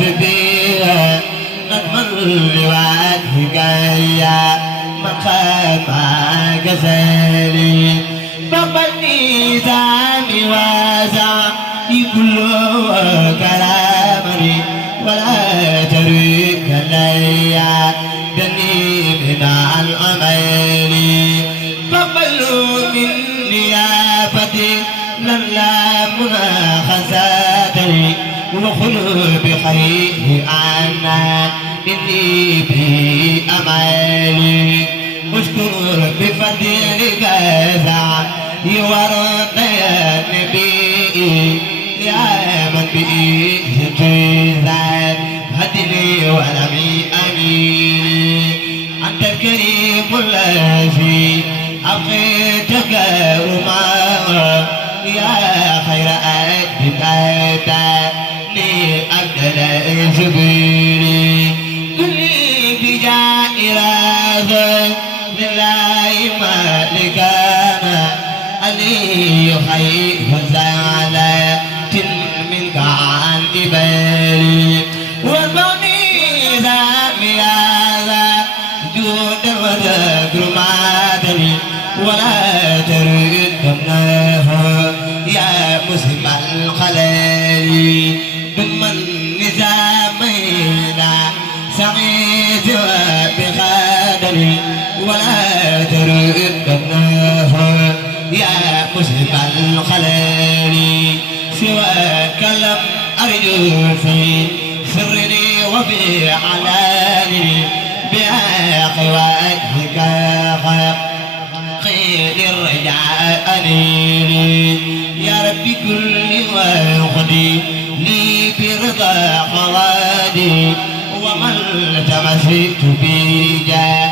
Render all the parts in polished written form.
بها نظما لوجهك يا من خاف كسالي فقدني سامي وزعي كل كلامني ولا تريك لي دني من العمل فقبلوا مني يا فتي لن لا مناخساتني وخلوا بخير عنا إني في أمالي أشكر بفضلك سعي ورد يا نبي يا من به جزاء هدني ولم أميني أنت الكريم الذي أعطيتك وما يا خير أدب أتاني أبدل سبيلي كلي بجائرة لله مالكنا علي خير زعلة منك عن إبالي وارضني ذامي هذا جود وتكرماتني ولا تردناه يا مسلم الخلال ضمن نظامنا سعيد بخادري ولا تردناه يا مسلم الخلال سواك لم أرجو في سرني وفي علاني بحق وجهك خير الرجاء أنيني يا ربي كل وخدي لي برضا خوادي ومن تمسكت بجاه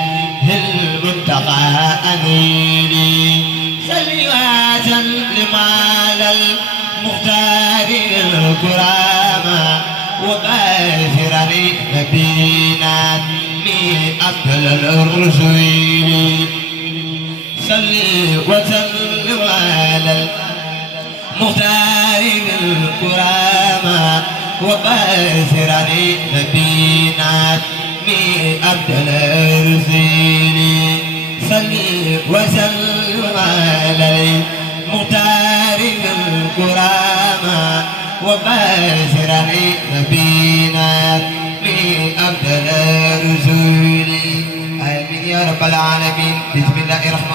المنتقى أنيني صل وسلم على المختار الكرامة وباشرني نبينا من أفضل الرسل صل وسلم على المختار الكرامة وباشرني نبينا من أفضل الرسل صل وسلم على المختار الكرامة وباشرني نبينا بأفضل الرسل آمين يا رب العالمين. بسم الله الرحمن